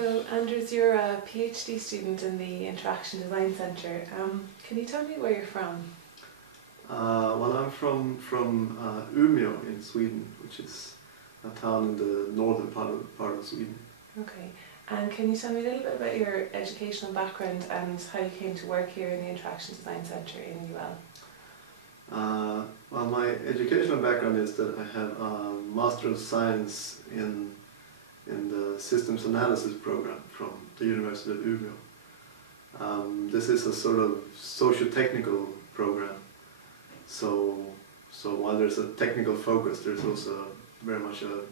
So, Andrews, you're a PhD student in the Interaction Design Centre. Can you tell me where you're from? Well, I'm from Umeå in Sweden, which is a town in the northern part of Sweden. Okay. And can you tell me a little bit about your educational background and how you came to work here in the Interaction Design Centre in UL? Well, my educational background is that I have a Master of Science in the Systems Analysis program from the University of Umeå. This is a sort of socio-technical program. So while there's a technical focus, there's also very much a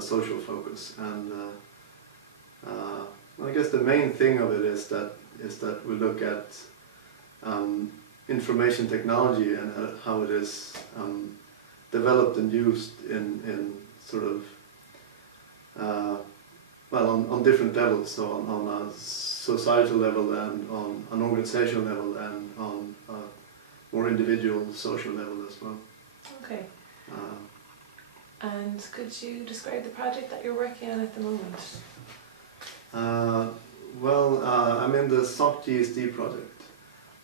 social focus. And well, I guess the main thing of it is that we look at information technology and how it is developed and used in sort of well, on different levels, so on a societal level and on an organizational level and on a more individual social level as well. Okay. And could you describe the project that you're working on at the moment? Well, I'm in the socGSD project,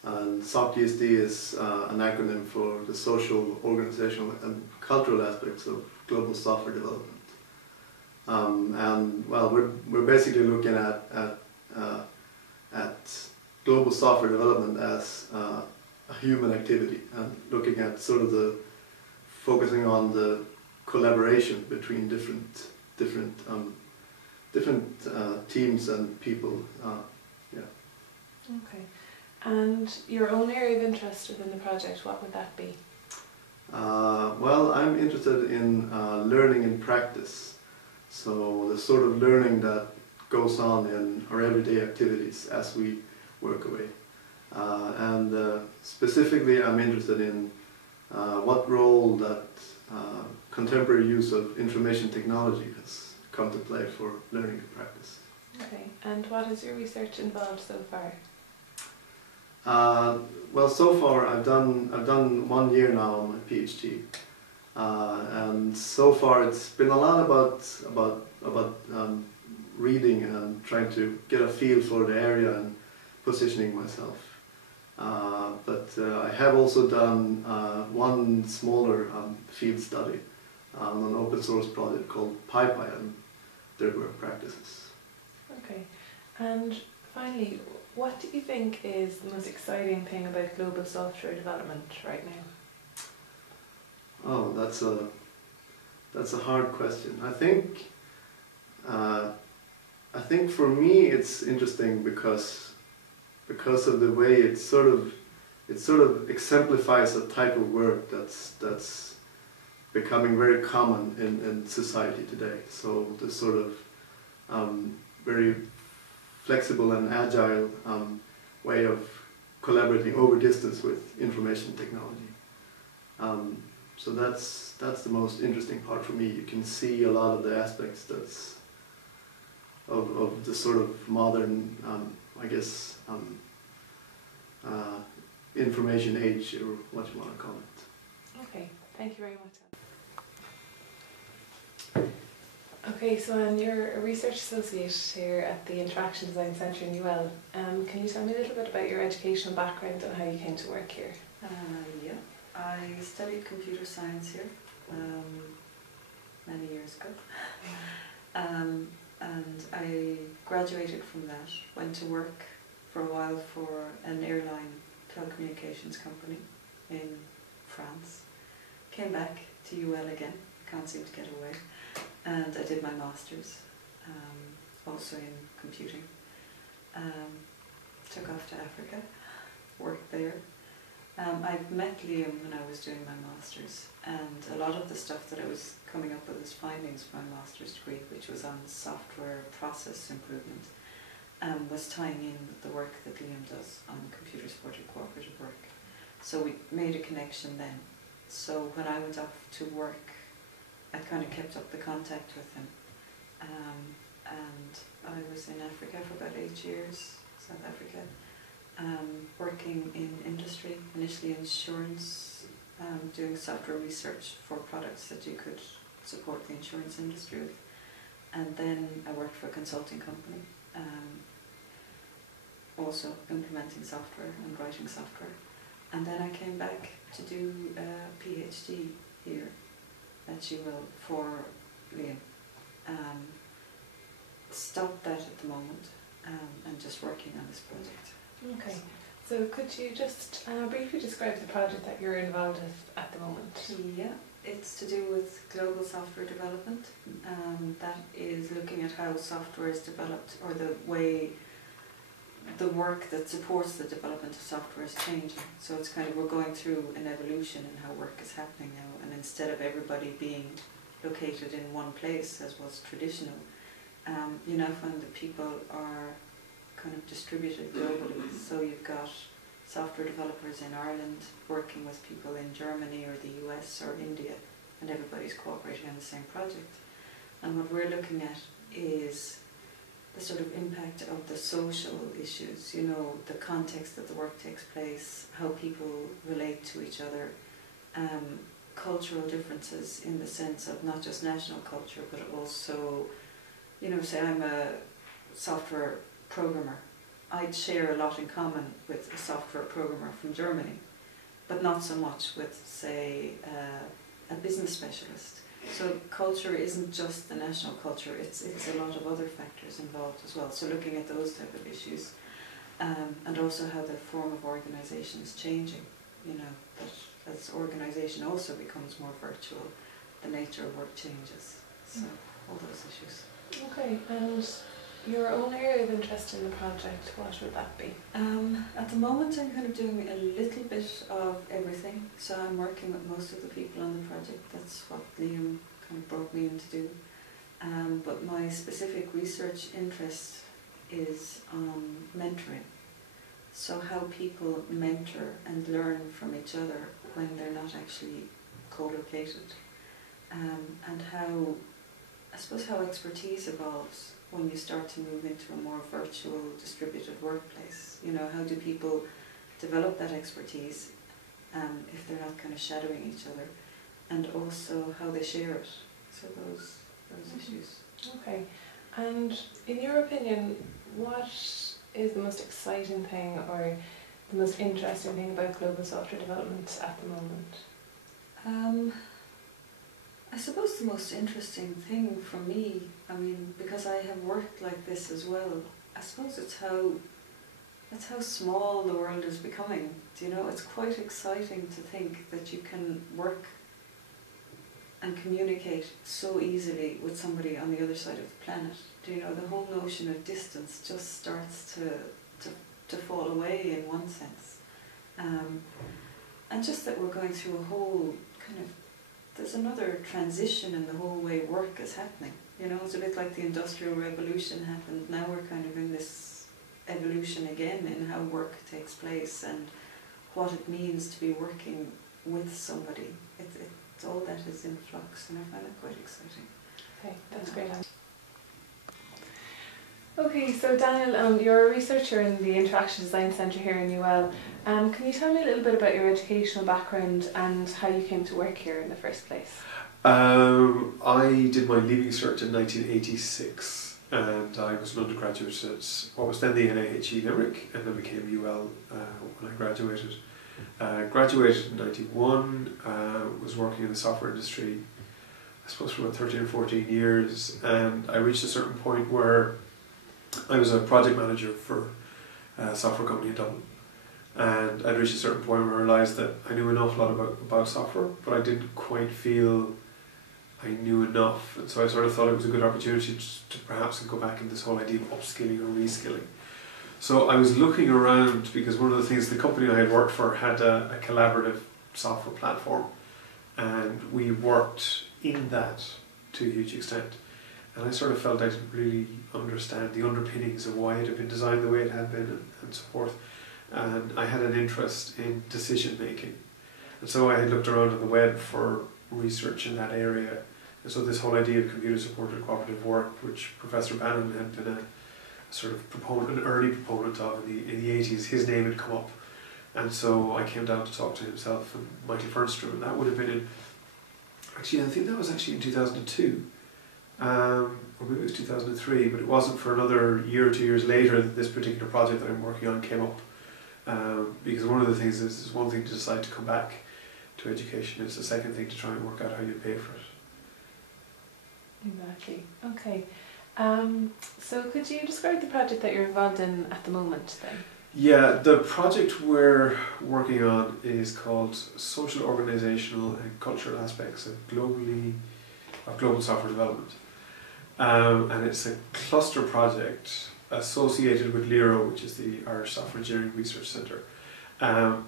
and socGSD is an acronym for the social, organizational and cultural aspects of global software development. And well, we're basically looking at global software development as a human activity, and looking at sort of focusing on the collaboration between different teams and people. Yeah. Okay. And your own area of interest within the project, what would that be? Well, I'm interested in learning in practice. So the sort of learning that goes on in our everyday activities as we work away. And specifically I'm interested in what role that contemporary use of information technology has come to play for learning in practice. Okay, and what has your research involved so far? Well, so far I've done 1 year now on my PhD. And so far it's been a lot about reading and trying to get a feel for the area and positioning myself. But I have also done one smaller field study on an open source project called PyPy and their work practices. Okay, and finally, what do you think is the most exciting thing about global software development right now? Oh, that's a hard question. I think for me it's interesting because of the way it sort of exemplifies a type of work that's becoming very common in society today. So the sort of very flexible and agile way of collaborating over distance with information technology. So that's the most interesting part for me. You can see a lot of the aspects of the sort of modern, I guess, information age, or what you want to call it. Okay, thank you very much. Okay, so Anne, you're a research associate here at the Interaction Design Centre in UL. Can you tell me a little bit about your educational background and how you came to work here? Yeah, I studied computer science here many years ago, and I graduated from that, went to work for a while for an airline telecommunications company in France, came back to UL again, can't seem to get away, and I did my master's, also in computing. Took off to Africa, worked there. I'd met Liam when I was doing my master's, and a lot of the stuff that I was coming up with as findings for my master's degree, which was on software process improvement, was tying in with the work that Liam does on computer-supported cooperative work. So we made a connection then. So when I went off to work, I kind of kept up the contact with him. And I was in Africa for about 8 years, South Africa, working in industry, initially insurance, doing software research for products that you could support the insurance industry with. and then I worked for a consulting company, also implementing software and writing software. And then I came back to do a PhD here at UL for Liam. Stopped that at the moment and just working on this project. Okay, so could you just briefly describe the project that you're involved with at the moment? Yeah, it's to do with global software development. That is looking at how software is developed, or the way the work that supports the development of software is changing. So it's kind of, we're going through an evolution in how work is happening now, and instead of everybody being located in one place as was traditional, you now find that people are kind of distributed globally. So you've got software developers in Ireland working with people in Germany or the US or India, and everybody's cooperating on the same project. And what we're looking at is the sort of impact of the social issues, you know, the context that the work takes place, how people relate to each other, cultural differences in the sense of not just national culture, but also, you know, say I'm a software programmer. I'd share a lot in common with a software programmer from Germany, but not so much with, say, a business specialist. So culture isn't just the national culture, it's a lot of other factors involved as well. So looking at those type of issues, and also how the form of organisation is changing, you know, that as organisation also becomes more virtual, the nature of work changes. So all those issues. Okay, and your own area of interest in the project, what would that be? At the moment I'm kind of doing a little bit of everything. So I'm working with most of the people on the project. That's what Liam kind of brought me in to do. But my specific research interest is on mentoring. So how people mentor and learn from each other when they're not actually co-located. And how, I suppose, how expertise evolves when you start to move into a more virtual, distributed workplace. You know, how do people develop that expertise if they're not kind of shadowing each other, and also how they share it. So those issues. Okay, and in your opinion, what is the most exciting thing or the most interesting thing about global software development at the moment? I suppose the most interesting thing for me, I mean, because I have worked like this as well, I suppose it's how small the world is becoming. Do you know, it's quite exciting to think that you can work and communicate so easily with somebody on the other side of the planet. Do you know, the whole notion of distance just starts to fall away in one sense. And just that we're going through a whole kind of, there's another transition in the whole way work is happening. You know, it's a bit like the Industrial Revolution happened. Now we're kind of in this evolution again in how work takes place and what it means to be working with somebody. It's all that is in flux, and I find it quite exciting. Okay, that's great. Okay, so Daniel, you're a researcher in the Interaction Design Centre here in UL. Can you tell me a little bit about your educational background and how you came to work here in the first place? I did my leaving cert in 1986, and I was an undergraduate at what was then the NIHE Limerick, and then became UL when I graduated. Graduated in 91, was working in the software industry, I suppose for about 13 or 14 years, and I reached a certain point where I was a project manager for a software company in Dublin, and I'd reached a certain point where I realised that I knew an awful lot about software, but I didn't quite feel I knew enough, and so I sort of thought it was a good opportunity to perhaps go back in this whole idea of upskilling or reskilling. So I was looking around because one of the things, the company I had worked for had a collaborative software platform, and we worked in that to a huge extent. And I sort of felt I didn't really understand the underpinnings of why it had been designed the way it had been and so forth. And I had an interest in decision making. And so I had looked around on the web for research in that area. And so this whole idea of computer supported cooperative work, which Professor Bannon had been a sort of proponent, an early proponent of in the 80s, his name had come up. And so I came down to talk to himself and Michael Fernstrom, and that would have been in, actually I think that was actually in 2002. or maybe it was 2003, but it wasn't for another year or 2 years later that this particular project that I'm working on came up. Because one of the things is, it's one thing to decide to come back to education, it's the second thing to try and work out how you pay for it. Exactly. Okay. So could you describe the project that you're involved in at the moment then? Yeah, the project we're working on is called Social, Organisational and Cultural Aspects of Global Software Development. And it's a cluster project associated with LIRO, which is the Irish Software Engineering Research Centre.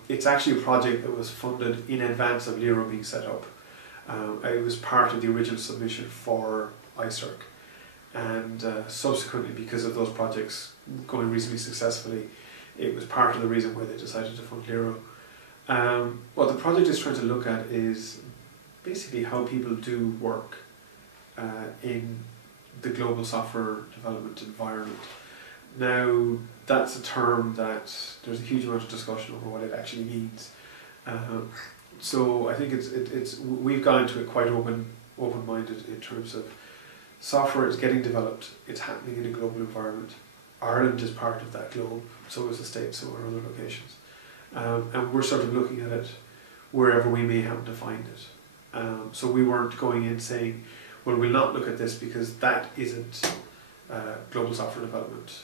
It's actually a project that was funded in advance of LIRO being set up. It was part of the original submission for ICERC, and subsequently, because of those projects going reasonably successfully, it was part of the reason why they decided to fund LIRO. What the project is trying to look at is basically how people do work in the global software development environment. Now, that's a term that there's a huge amount of discussion over what it actually means. So I think we've gone into it quite open-minded in terms of software is getting developed, it's happening in a global environment. Ireland is part of that globe, so is the States, so are other locations. And we're sort of looking at it wherever we may happen to find it. So we weren't going in saying, well, we'll not look at this because that isn't global software development,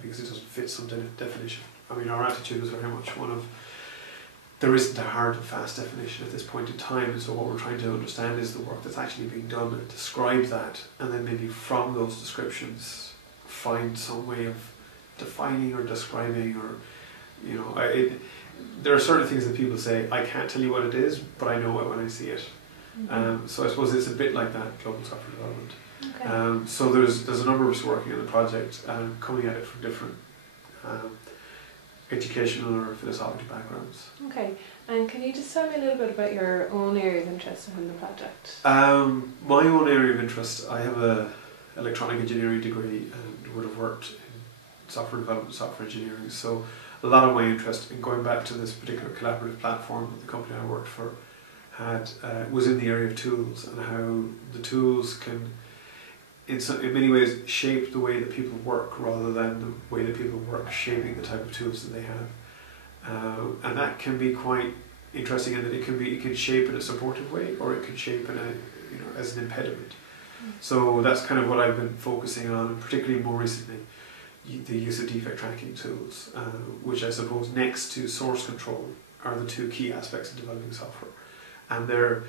because it doesn't fit some definition. I mean, our attitude was very much one of, there isn't a hard and fast definition at this point in time, and so what we're trying to understand is the work that's actually being done and describe that, and then maybe from those descriptions find some way of defining or describing, or, you know, there are certain things that people say, I can't tell you what it is, but I know it when I see it. Mm-hmm. So I suppose it's a bit like that, global software development. Okay. So there's a number of us working on the project, coming at it from different educational or philosophical backgrounds. Okay, and can you just tell me a little bit about your own area of interest within the project? My own area of interest, I have a electronic engineering degree and would have worked in software development, software engineering, so a lot of my interest in going back to this particular collaborative platform that the company I worked for had was in the area of tools, and how the tools can in many ways shape the way that people work rather than the way that people work shaping the type of tools that they have. And that can be quite interesting in that it can shape in a supportive way, or it can shape in as an impediment. So that's kind of what I've been focusing on, and particularly more recently, the use of defect tracking tools, which I suppose next to source control are the two key aspects of developing software. And they're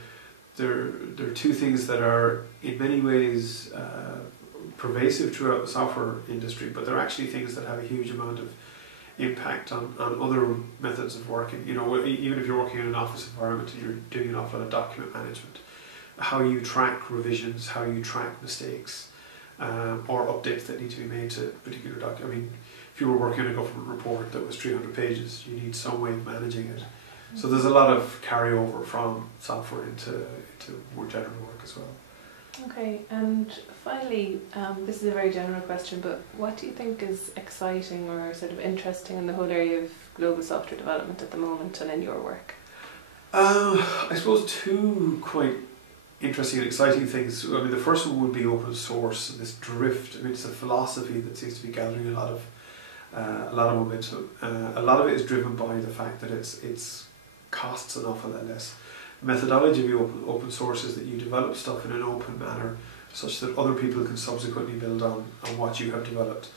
two things that are in many ways pervasive throughout the software industry, but they're actually things that have a huge amount of impact on other methods of working. You know, even if you're working in an office environment and you're doing an awful lot of document management, how you track revisions, how you track mistakes, or updates that need to be made to a particular document. I mean, if you were working on a government report that was 300 pages, you need some way of managing it. So there's a lot of carryover from software into more general work as well. Okay, and finally, this is a very general question, but what do you think is exciting or sort of interesting in the whole area of global software development at the moment and in your work? I suppose two quite interesting and exciting things. I mean, the first one would be open source, this drift. I mean, it's a philosophy that seems to be gathering a lot of momentum. A lot of it is driven by the fact that it's costs an awful lot less. The methodology of open source is that you develop stuff in an open manner such that other people can subsequently build on what you have developed.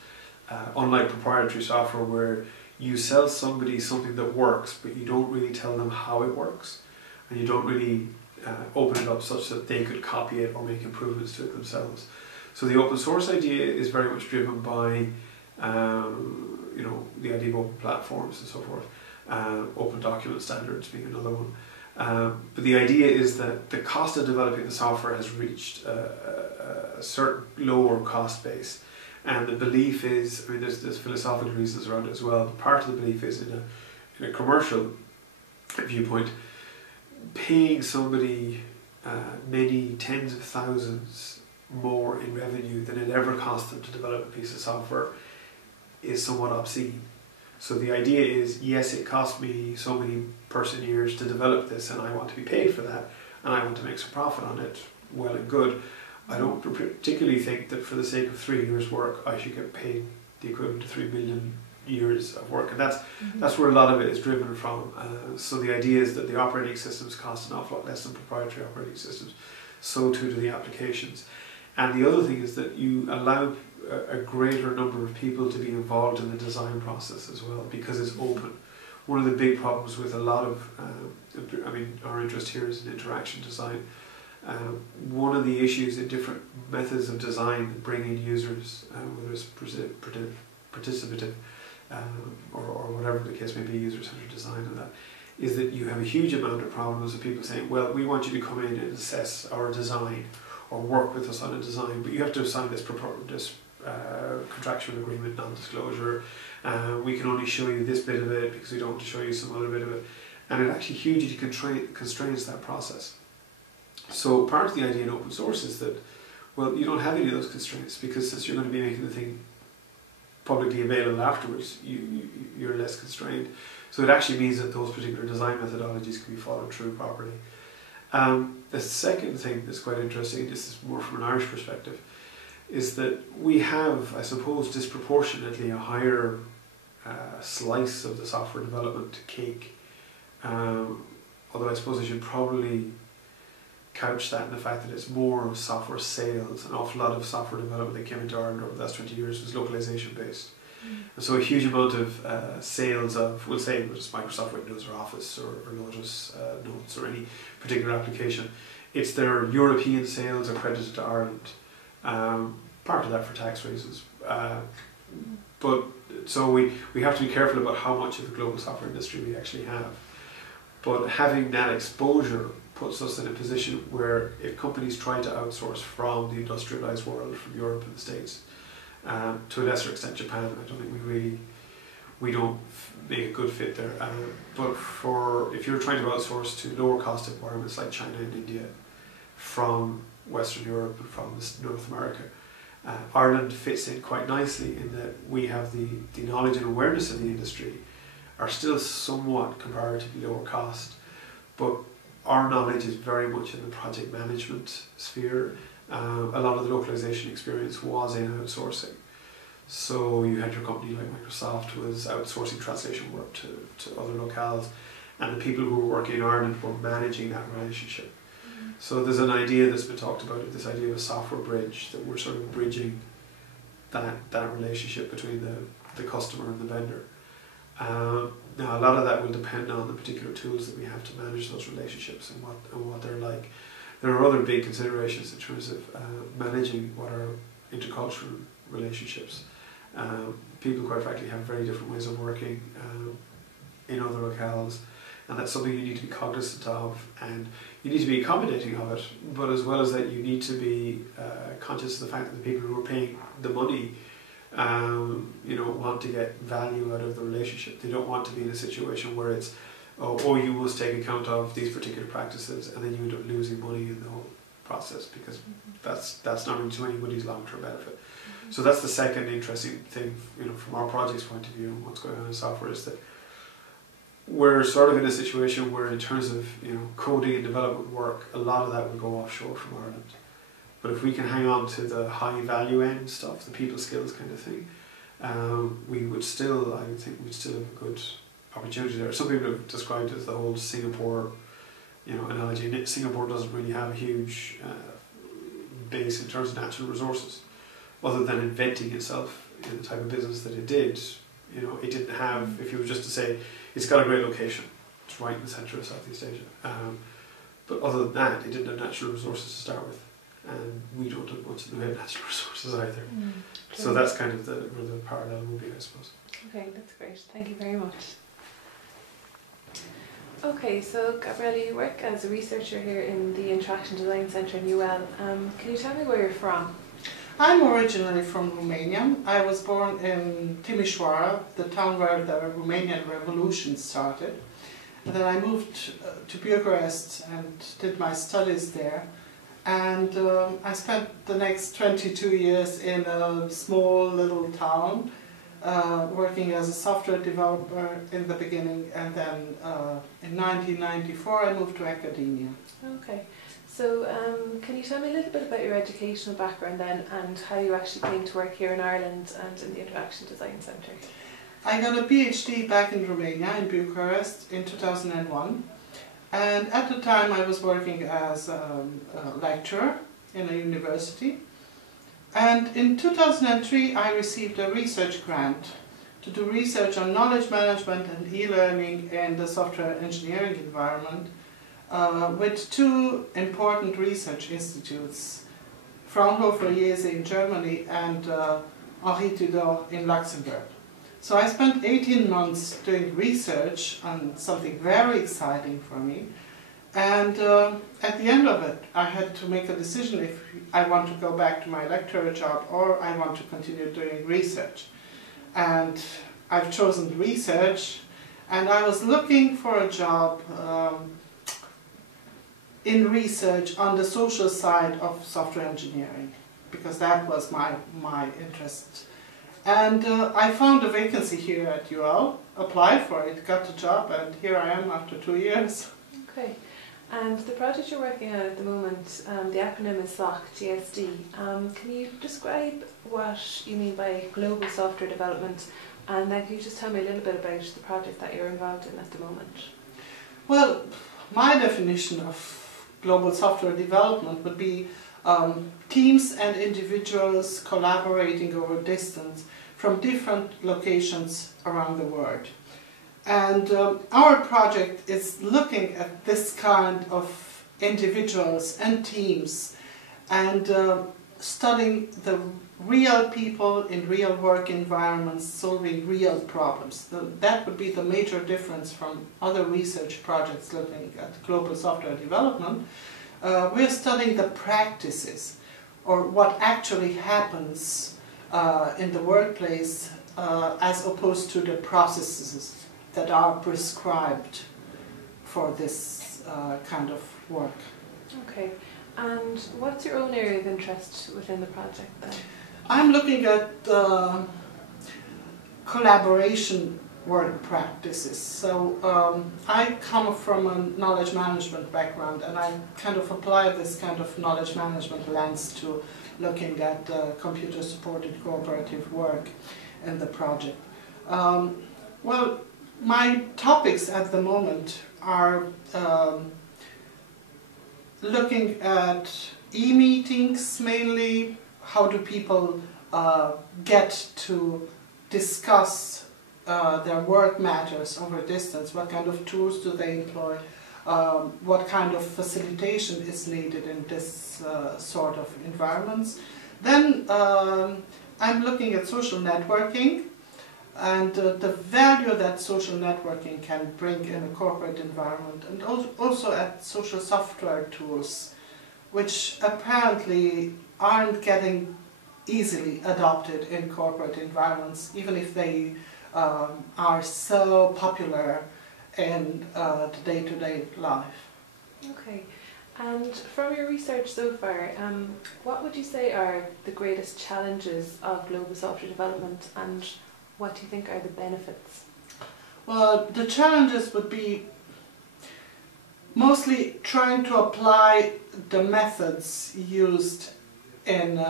Unlike proprietary software where you sell somebody something that works but you don't really tell them how it works, and you don't really open it up such that they could copy it or make improvements to it themselves. So the open source idea is very much driven by the idea of open platforms and so forth. Open document standards being another one. But the idea is that the cost of developing the software has reached a certain lower cost base, and the belief is, I mean, there's philosophical reasons around it as well, but part of the belief is in a commercial viewpoint, paying somebody many tens of thousands more in revenue than it ever cost them to develop a piece of software is somewhat obscene. So the idea is, yes, it cost me so many person years to develop this and I want to be paid for that and I want to make some profit on it, well and good. I don't particularly think that for the sake of 3 years' work I should get paid the equivalent to 3 million years of work, and that's where a lot of it is driven from. So the idea is that the operating systems cost an awful lot less than proprietary operating systems, so too do the applications. And the other thing is that you allow a greater number of people to be involved in the design process as well, because it's open. One of the big problems with a lot of, our interest here is in interaction design. One of the issues in different methods of design that bring in users, whether it's participative or whatever the case may be, user-centered design and that, is that you have a huge amount of problems of people saying, well, we want you to come in and assess our design or work with us on a design, but you have to sign this contractual agreement, non-disclosure. We can only show you this bit of it because we don't want to show you some other bit of it. And it actually hugely constrains that process. So part of the idea in open source is that, well, you don't have any of those constraints, because since you're going to be making the thing publicly available afterwards, you're less constrained. So it actually means that those particular design methodologies can be followed through properly. The second thing that's quite interesting, this is more from an Irish perspective, is that we have, I suppose, disproportionately a higher slice of the software development cake. Although I suppose I should probably couch that in the fact that it's more software sales. An awful lot of software development that came into Ireland over the last 20 years was localization based. And so a huge amount of sales of, we'll say, just Microsoft Windows or Office or Lotus Notes or any particular application, it's their European sales accredited to Ireland. Part of that for tax reasons. But so we have to be careful about how much of the global software industry we actually have. But having that exposure puts us in a position where if companies try to outsource from the industrialized world, from Europe and the States, to a lesser extent Japan, I don't think we don't make a good fit there. But if you're trying to outsource to lower cost environments like China and India from Western Europe and from North America, Ireland fits in quite nicely in that we have the knowledge and awareness of the industry are still somewhat comparatively lower cost, but our knowledge is very much in the project management sphere. A lot of the localization experience was in outsourcing. So you had your company like Microsoft was outsourcing translation work to other locales, and the people who were working in Ireland were managing that relationship. So there's an idea that's been talked about, this idea of a software bridge, that we're sort of bridging that relationship between the customer and the vendor. Now a lot of that will depend on the particular tools that we have to manage those relationships and what they're like. There are other big considerations in terms of managing what are intercultural relationships. People quite frankly have very different ways of working in other locales, and that's something you need to be cognizant of, and you need to be accommodating of it, but as well as that you need to be conscious of the fact that the people who are paying the money want to get value out of the relationship. They don't want to be in a situation where it's, oh, you must take account of these particular practices, and then you end up losing money in the whole process, because that's not really to anybody's long-term benefit. So that's the second interesting thing, from our project's point of view, and what's going on in software, is that we're sort of in a situation where in terms of coding and development work, a lot of that will go offshore from Ireland. But if we can hang on to the high value end stuff, the people skills kind of thing, we would still, I would think we'd still have a good opportunity there. Some people have described it as the whole Singapore analogy. And Singapore doesn't really have a huge base in terms of natural resources, other than inventing itself in the type of business that it did. It didn't have, if you were just to say, it's got a great location, it's right in the centre of Southeast Asia. But other than that, it didn't have natural resources to start with. And we don't have much in the way of natural resources either. So that's kind of where the parallel will be, I suppose. Okay, that's great. Thank you very much. Okay, so Gabriella, you work as a researcher here in the Interaction Design Centre in UL. Can you tell me where you're from? I'm originally from Romania. I was born in Timișoara, the town where the Romanian Revolution started. And then I moved to Bucharest and did my studies there. And I spent the next 22 years in a small little town working as a software developer in the beginning, and then in 1994 I moved to academia. Okay, so can you tell me a little bit about your educational background then, and how you actually came to work here in Ireland and in the Interaction Design Centre? I got a PhD back in Romania, in Bucharest, in 2001, and at the time I was working as a lecturer in a university. And in 2003 I received a research grant to do research on knowledge management and e-learning in the software engineering environment with two important research institutes, Fraunhofer IESE in Germany and Henri Tudor in Luxembourg. So I spent 18 months doing research on something very exciting for me. And at the end of it, I had to make a decision if I want to go back to my lecturer job or I want to continue doing research. And I've chosen research, and I was looking for a job in research on the social side of software engineering, because that was my interest. And I found a vacancy here at UL, applied for it, got the job, and here I am after 2 years. Okay. And the project you're working on at the moment, the acronym is socGSD. Can you describe what you mean by global software development, and then can you just tell me a little bit about the project that you're involved in at the moment? Well, my definition of global software development would be teams and individuals collaborating over distance from different locations around the world. And our project is looking at this kind of individuals and teams and studying the real people in real work environments solving real problems. That would be the major difference from other research projects looking at global software development. We're studying the practices, or what actually happens in the workplace as opposed to the processes that are prescribed for this kind of work. Okay, and what's your own area of interest within the project then? I'm looking at collaboration work practices. So I come from a knowledge management background, and I kind of apply this kind of knowledge management lens to looking at computer-supported cooperative work in the project. Well, my topics at the moment are looking at e-meetings mainly. How do people get to discuss their work matters over distance? What kind of tools do they employ? What kind of facilitation is needed in this sort of environments? Then I'm looking at social networking and the value that social networking can bring in a corporate environment, and also at social software tools, which apparently aren't getting easily adopted in corporate environments, even if they are so popular in the day-to-day life. Okay, and from your research so far, what would you say are the greatest challenges of global software development, and what do you think are the benefits? Well, the challenges would be mostly trying to apply the methods used in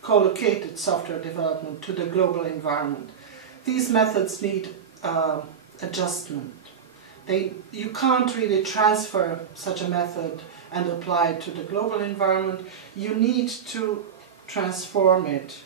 co-located software development to the global environment. These methods need adjustment. You can't really transfer such a method and apply it to the global environment. You need to transform it,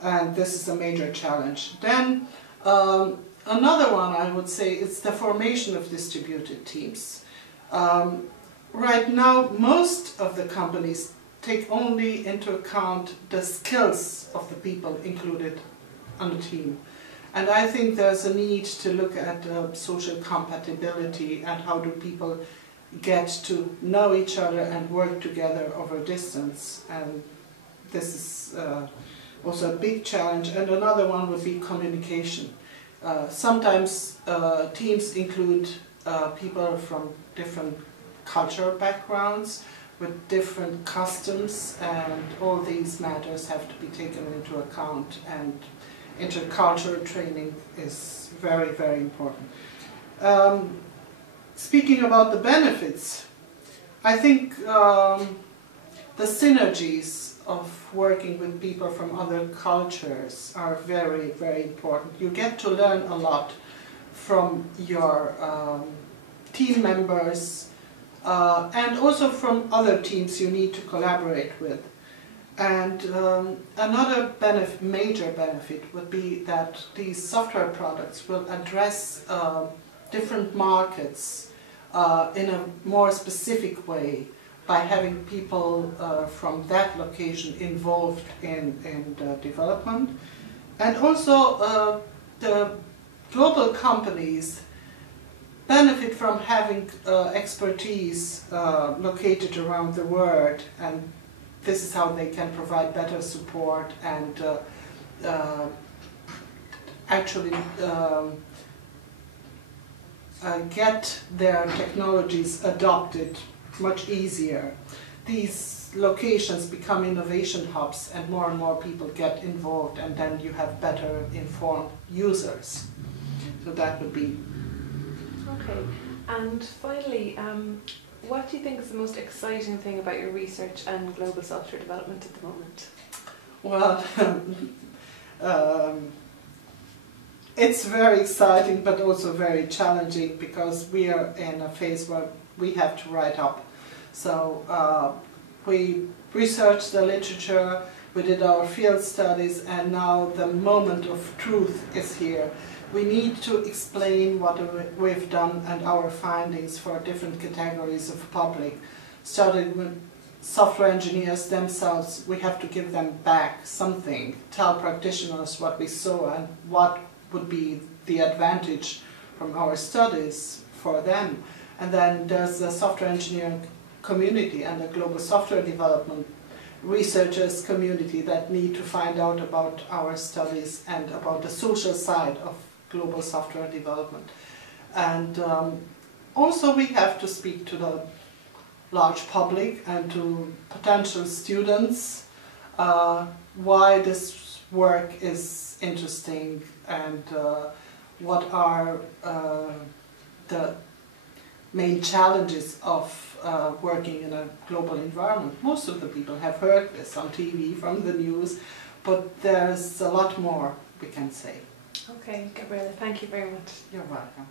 and this is a major challenge. Then another one, I would say, is the formation of distributed teams. Right now, most of the companies take only into account the skills of the people included on the team. And I think there's a need to look at social compatibility and how do people get to know each other and work together over distance. And this is also a big challenge. And another one would be communication. Sometimes teams include people from different cultural backgrounds with different customs, and all these matters have to be taken into account. And intercultural training is very, very important. Speaking about the benefits, I think the synergies of working with people from other cultures are very, very important. You get to learn a lot from your team members and also from other teams you need to collaborate with. And another major benefit would be that these software products will address different markets in a more specific way by having people from that location involved in the development. And also the global companies benefit from having expertise located around the world, and this is how they can provide better support and actually get their technologies adopted much easier. These locations become innovation hubs and more people get involved, and then you have better informed users. So that would be... Okay, and finally, what do you think is the most exciting thing about your research and global software development at the moment? Well, it's very exciting but also very challenging, because we are in a phase where we have to write up. So we researched the literature, we did our field studies, and now the moment of truth is here. We need to explain what we've done and our findings for different categories of public. Starting with software engineers themselves, we have to give them back something, tell practitioners what we saw and what would be the advantage from our studies for them. And then there's the software engineering community and the global software development researchers community that need to find out about our studies and about the social side of global software development. And also we have to speak to the large public and to potential students why this work is interesting and what are the main challenges of working in a global environment. Most of the people have heard this on TV, from the news, but there's a lot more we can say. Okay, Gabriella, thank you very much. You're welcome.